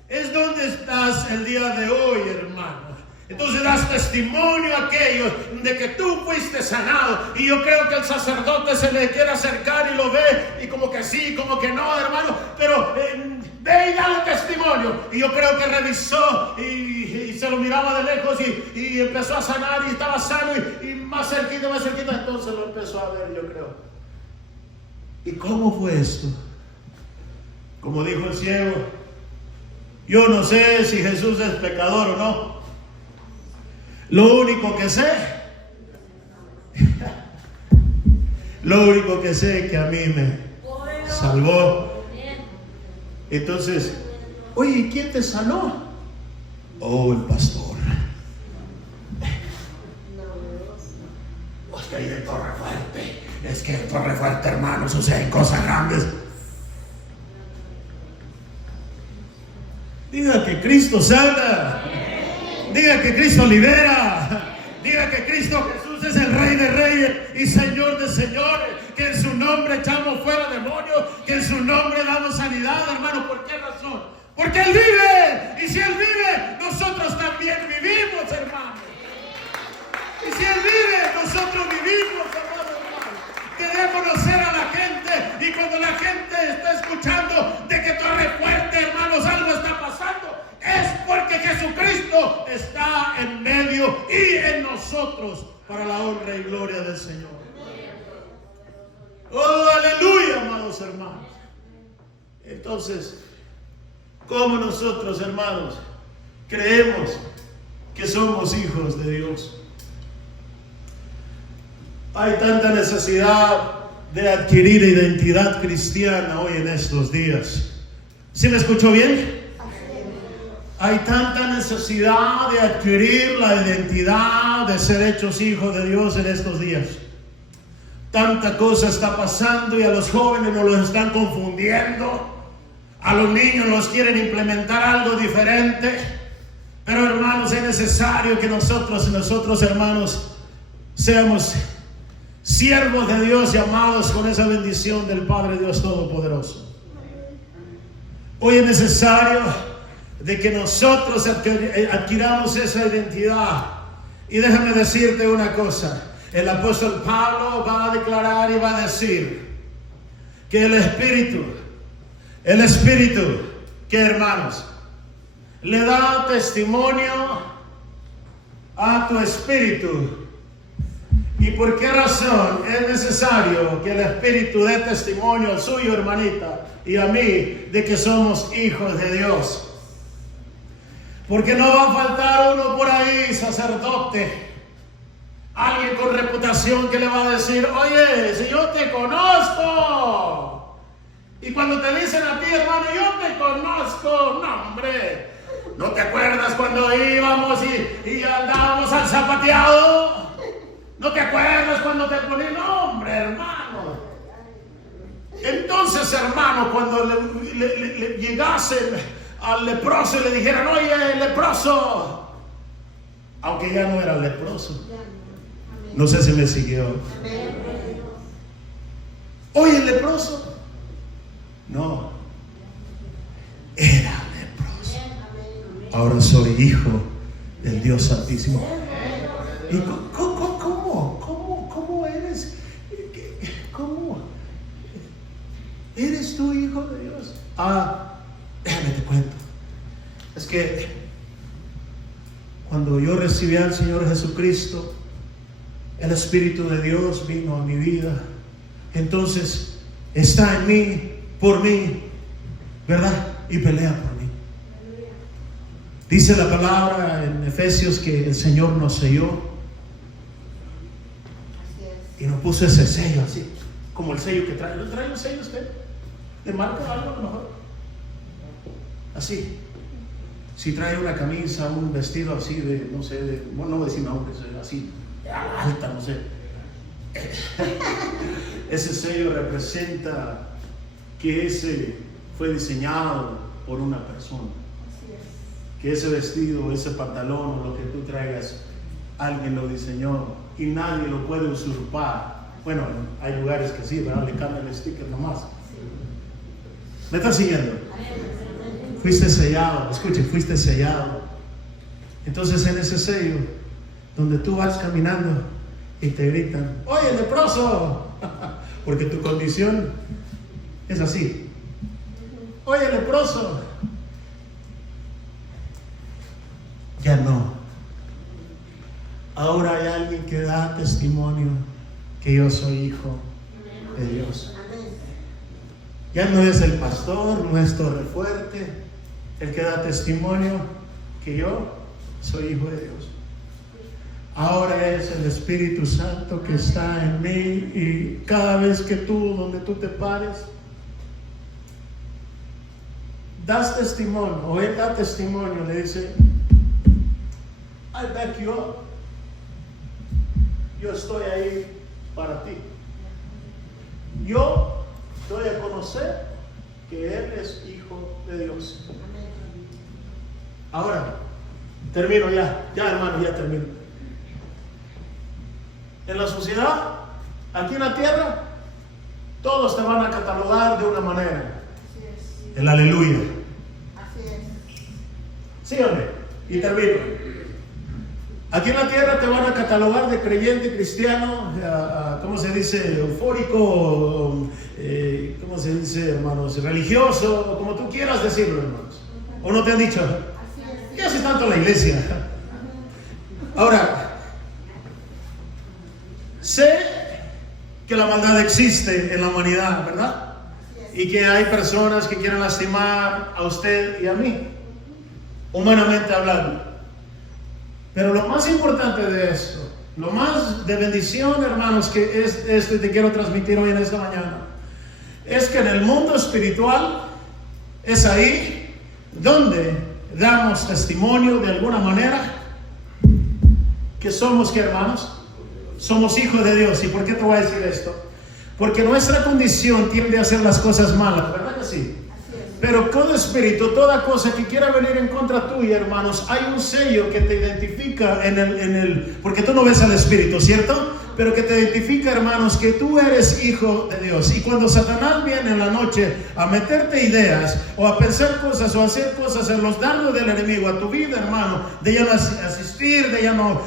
Es donde estás el día de hoy, hermano. Entonces das testimonio a aquellos de que tú fuiste sanado. Y yo creo que el sacerdote se le quiere acercar y lo ve, y como que sí, como que no, hermano. Pero ve y dale testimonio. Y yo creo que revisó y se lo miraba de lejos y empezó a sanar y estaba sano y más cerquita. Entonces lo empezó a ver, yo creo. ¿Y cómo fue esto? Como dijo el ciego, yo no sé si Jesús es pecador o no. Lo único que sé es que a mí me salvó. Entonces, oye, ¿quién te sanó? Oh, el pastor. Es que hay de Torrefuerte. Es que en Torrefuerte, hermano, suceden cosas grandes. Diga que Cristo sana. Diga que Cristo libera. Diga que Cristo Jesús es el Rey de Reyes y Señor de Señores. Que en su nombre echamos fuera demonios. Que en su nombre damos sanidad, hermano. ¿Por qué razón? Porque Él vive. Y si Él vive, nosotros también vivimos, hermano. Y si Él vive, nosotros vivimos, hermano. Queremos conocer a la gente. Y cuando la gente está escuchando de que Torrefuerte, hermanos, algo está pasando, es porque Jesucristo está en medio y en nosotros para la honra y gloria del Señor. Oh, aleluya, amados hermanos. Entonces, ¿cómo nosotros, hermanos, creemos que somos hijos de Dios? Hay tanta necesidad de adquirir identidad cristiana hoy en estos días. ¿Sí me escuchó bien? Hay tanta necesidad de adquirir la identidad de ser hechos hijos de Dios en estos días. Tanta cosa está pasando y a los jóvenes nos los están confundiendo. A los niños los quieren implementar algo diferente. Pero hermanos, es necesario que nosotros hermanos, seamos siervos de Dios llamados con esa bendición del Padre Dios Todopoderoso. Hoy es necesario de que nosotros adquiramos esa identidad. Y déjame decirte una cosa. El apóstol Pablo va a declarar y va a decir que el Espíritu El Espíritu, ¿qué, hermanos? Le da testimonio a tu espíritu. ¿Y por qué razón es necesario que el Espíritu dé testimonio al suyo, hermanita, y a mí, de que somos hijos de Dios? Porque no va a faltar uno por ahí, sacerdote, alguien con reputación, que le va a decir: oye, si yo te conozco. Y cuando te dicen a ti, hermano, yo te conozco, no, hombre, ¿no te acuerdas cuando íbamos y andábamos al zapateado? ¿No te acuerdas cuando te ponían? No, hombre, hermano. Entonces, hermano, cuando le llegasen al leproso y le dijeran: oye, leproso, aunque ya no era leproso, no sé si me siguió. Oye, leproso, no, era leproso, ahora soy hijo del Dios Santísimo. ¿Y cómo eres? ¿Cómo eres tú hijo de Dios? Déjame te cuento. Es que cuando yo recibí al Señor Jesucristo, el Espíritu de Dios vino a mi vida. Entonces está en mí, por mí, ¿verdad? Y pelea por mí. Dice la palabra en Efesios que el Señor nos selló y nos puso ese sello así, como el sello que trae. ¿No trae un sello usted? ¿Le marca algo a lo mejor? Así. Si trae una camisa, un vestido así de, no sé, bueno, no voy a decir nombres, así, alta, no sé. Ese sello representa que ese fue diseñado por una persona. Que ese vestido, ese pantalón o lo que tú traigas, alguien lo diseñó y nadie lo puede usurpar. Bueno, hay lugares que sí, ¿verdad? Le cambian el sticker nomás. ¿Me estás siguiendo? Fuiste sellado, escuche, fuiste sellado. Entonces en ese sello, donde tú vas caminando y te gritan: oye, leproso, porque tu condición es así. Oye, leproso, ya no. Ahora hay alguien que da testimonio que yo soy hijo de Dios. Ya no es el pastor, no es Torrefuerte el que da testimonio que yo soy hijo de Dios. Ahora es el Espíritu Santo que está en mí, y cada vez que tú, donde tú te pares, das testimonio, o él da testimonio, le dice: I back you up. Yo estoy ahí para ti. Yo doy a conocer que Él es hijo de Dios. Ahora, termino ya hermano, ya termino. En la sociedad, aquí en la tierra, todos te van a catalogar de una manera. El aleluya. ¿Sí o no? Y termino. Aquí en la tierra te van a catalogar de creyente, cristiano, ¿cómo se dice? Eufórico, ¿cómo se dice, hermanos? Religioso, como tú quieras decirlo, hermanos. ¿O no te han dicho? ¿Qué hace tanto la iglesia? Ahora, sé que la maldad existe en la humanidad, ¿verdad? Y que hay personas que quieren lastimar a usted y a mí, humanamente hablando. Pero lo más importante de esto, lo más de bendición, hermanos, que es esto, y te quiero transmitir hoy en esta mañana, es que en el mundo espiritual es ahí donde damos testimonio de alguna manera que somos, ¿qué, hermanos? Somos hijos de Dios. ¿Y por qué te voy a decir esto? Porque nuestra condición tiende a hacer las cosas malas, ¿verdad que sí? Pero todo espíritu, toda cosa que quiera venir en contra tuya, hermanos, hay un sello que te identifica porque tú no ves al espíritu, ¿cierto? Pero que te identifica, hermanos, que tú eres hijo de Dios. Y cuando Satanás viene en la noche a meterte ideas o a pensar cosas o a hacer cosas en los dardos del enemigo a tu vida, hermano, de ya no asistir, de ya no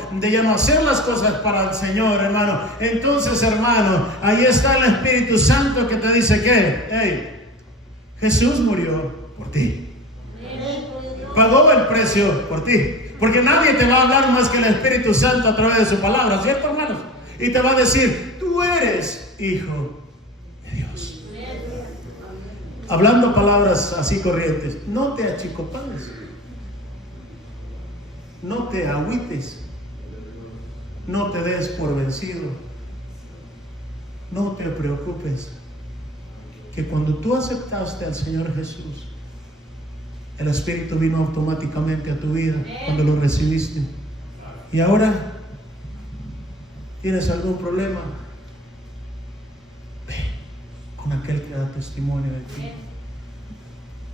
hacer las cosas para el Señor, hermano, entonces, hermano, ahí está el Espíritu Santo que te dice que, hey, Jesús murió por ti. Pagó el precio por ti. Porque nadie te va a hablar más que el Espíritu Santo a través de su palabra, ¿cierto, hermanos? Y te va a decir, tú eres hijo de Dios. Hablando palabras así corrientes, no te achicopanes, no te agüites, no te des por vencido, no te preocupes, que cuando tú aceptaste al Señor Jesús, el Espíritu vino automáticamente a tu vida cuando lo recibiste. Y ahora, ¿tienes algún problema? Ve con aquel que da testimonio de ti.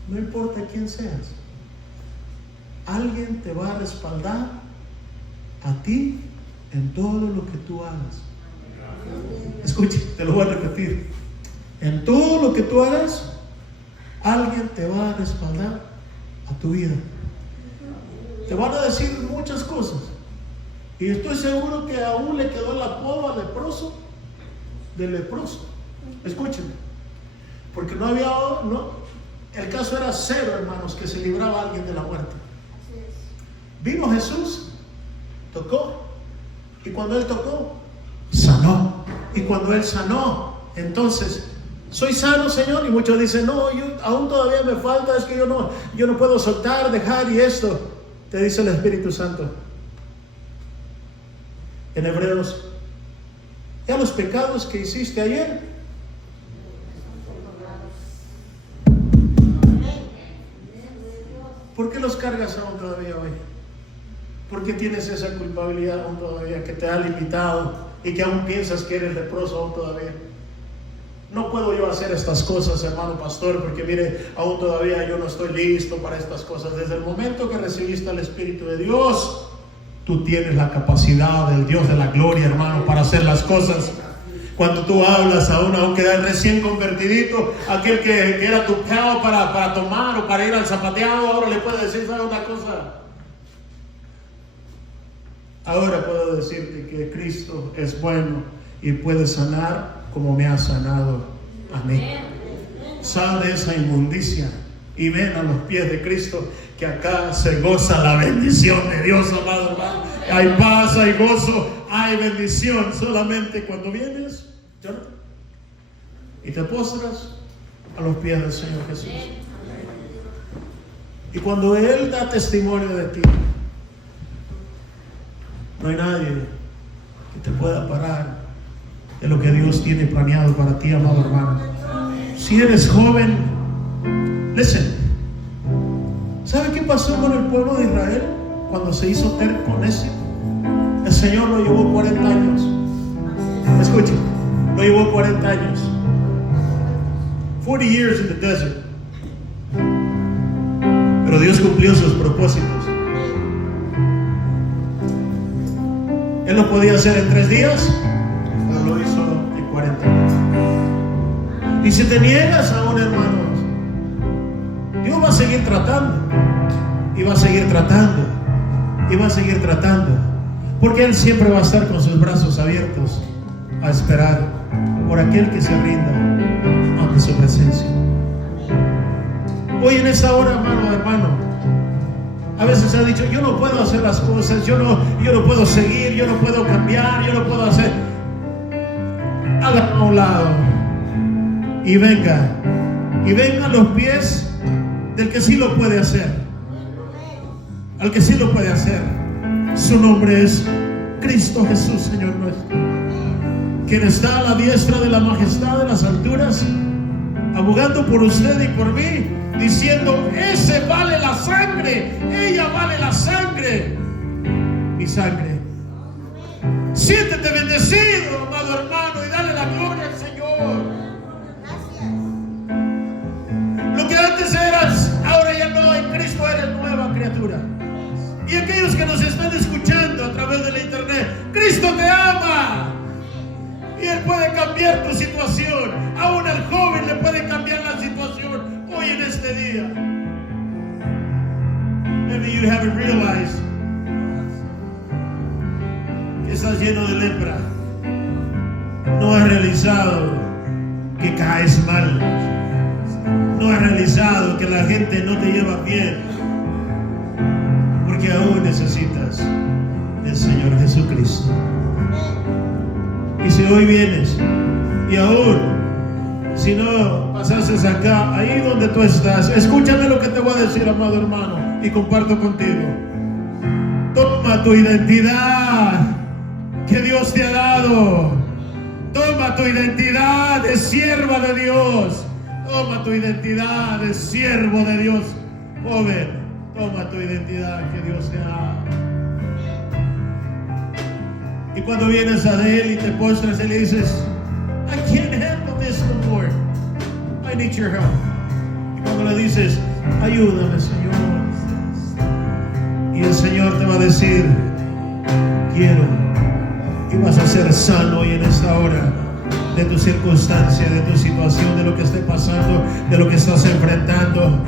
No importa quién seas, alguien te va a respaldar a ti en todo lo que tú hagas. Escuche, te lo voy a repetir. En todo lo que tú hagas, alguien te va a respaldar a tu vida. Te van a decir muchas cosas, y estoy seguro que aún le quedó el apodo al leproso del leproso. Escúchenme, porque el caso era cero, hermanos, que se libraba a alguien de la muerte. Vino Jesús, tocó, y cuando Él tocó, sanó. Y cuando Él sanó, entonces, soy sano, Señor. Y muchos dicen, no, aún todavía me falta, es que yo no puedo soltar, dejar y esto. Te dice el Espíritu Santo en Hebreos, ya los pecados que hiciste ayer, ¿por qué los cargas aún todavía hoy? ¿Por qué tienes esa culpabilidad aún todavía que te ha limitado y que aún piensas que eres leproso aún todavía? No puedo yo hacer estas cosas, hermano pastor, porque mire, aún todavía yo no estoy listo para estas cosas. Desde el momento que recibiste al Espíritu de Dios, tú tienes la capacidad del Dios de la gloria, hermano, para hacer las cosas. Cuando tú hablas aún queda recién convertidito, aquel que era tu peo para tomar o para ir al zapateado, ahora le puedes decir, ¿sabe una cosa? Ahora puedo decirte que Cristo es bueno y puede sanar como me ha sanado a mí. Sal de esa inmundicia y ven a los pies de Cristo, que acá se goza la bendición de Dios, amado hermano. Hay paz, hay gozo, hay bendición solamente cuando vienes y te postras a los pies del Señor Jesús. Y cuando Él da testimonio de ti, no hay nadie que te pueda parar de lo que Dios tiene planeado para ti, amado hermano. Si eres joven, listen. ¿Sabe qué pasó con el pueblo de Israel cuando se hizo terco, necio? El Señor lo llevó 40 años. Escuche, lo llevó 40 años. 40 years in the desert. Pero Dios cumplió sus propósitos. Él lo podía hacer en 3 días, pero lo hizo en 40 años. Y si te niegas aún, hermanos, Dios va a seguir tratando, y va a seguir tratando, y va a seguir tratando, porque Él siempre va a estar con sus brazos abiertos a esperar por aquel que se rinda ante su presencia. Hoy en esa hora, hermano, a veces se ha dicho, yo no puedo hacer las cosas, yo no puedo seguir, yo no puedo cambiar, yo no puedo hacer. Hágalo a un lado y venga a los pies del que sí lo puede hacer, al que sí lo puede hacer. Su nombre es Cristo Jesús, Señor nuestro, quien está a la diestra de la majestad de las alturas, abogando por usted y por mí, diciendo, ese vale la sangre, ella vale la sangre, mi sangre. Siéntete bendecido, amado hermano, y dale la gloria al Señor. Lo que antes eras, ahora ya no, en Cristo eres nueva criatura. Y aquellos que nos están escuchando a través de la internet, Cristo te ama. Y Él puede cambiar tu situación. Aún al joven le puede cambiar la situación hoy en este día. Maybe you haven't realized que estás lleno de lepra. No has realizado que caes mal. no has realizado, que la gente no te lleva bien, porque aún necesitas del Señor Jesucristo. Y si hoy vienes y aún si no pasases acá, ahí donde tú estás, escúchame lo que te voy a decir, amado hermano, y comparto contigo. Toma tu identidad que Dios te ha dado. Toma tu identidad de sierva de Dios. Toma tu identidad de siervo de Dios. Joven, toma tu identidad que Dios te ha dado. Y cuando vienes a Él y te postras y le dices, I can't handle this no more. I need your help. Y cuando le dices, ayúdame, Señor. Y el Señor te va a decir, quiero. Y vas a ser sano hoy en esta hora de tu circunstancia, de tu situación, de lo que esté pasando, de lo que estás enfrentando.